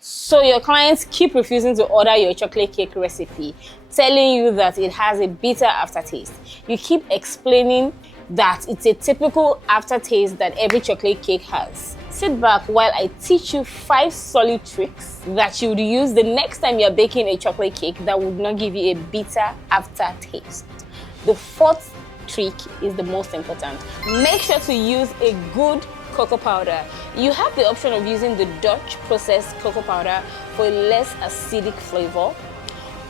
So your clients keep refusing to order your chocolate cake recipe, telling you that it has a bitter aftertaste. You keep explaining that it's a typical aftertaste that every chocolate cake has. Sit back while I teach you 5 solid tricks that you would use the next time you're baking a chocolate cake that would not give you a bitter aftertaste. The 4th trick is the most important. Make sure to use a good cocoa powder. You have the option of using the Dutch processed cocoa powder for a less acidic flavor,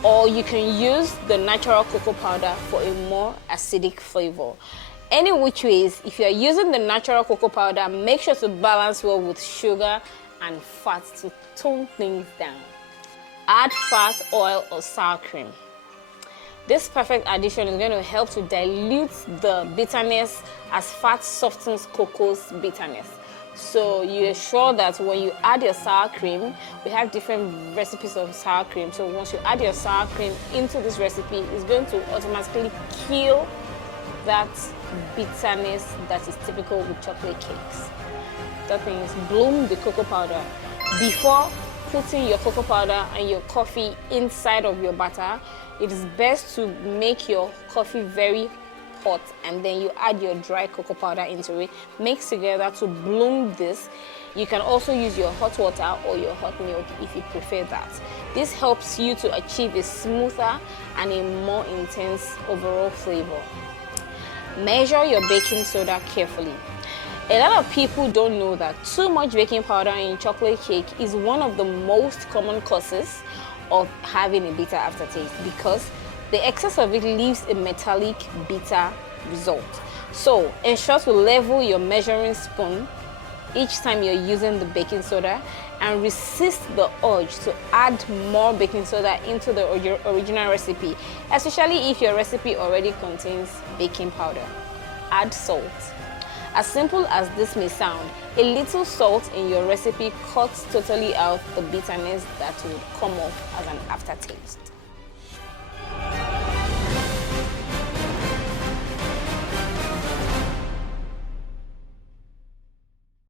or you can use the natural cocoa powder for a more acidic flavor. Any which ways, if you are using the natural cocoa powder, make sure to balance well with sugar and fat to tone things down. Add fat, oil, or sour cream. This perfect addition is going to help to dilute the bitterness as fat softens cocoa's bitterness. So you ensure that when you add your sour cream, we have different recipes of sour cream. So once you add your sour cream into this recipe, it's going to automatically kill that bitterness that is typical with chocolate cakes. That thing is bloom the cocoa powder. Before putting your cocoa powder and your coffee inside of your batter, it is best to make your coffee very hot and then you add your dry cocoa powder into it. Mix together to bloom this. You can also use your hot water or your hot milk if you prefer that. This helps you to achieve a smoother and a more intense overall flavor. Measure your baking soda carefully. A lot of people don't know that too much baking powder in chocolate cake is one of the most common causes of having a bitter aftertaste, because the excess of it leaves a metallic bitter result. So ensure to level your measuring spoon each time you're using the baking soda and resist the urge to add more baking soda into the original recipe, especially if your recipe already contains baking powder. Add salt. As simple as this may sound, a little salt in your recipe cuts totally out the bitterness that will come off as an aftertaste.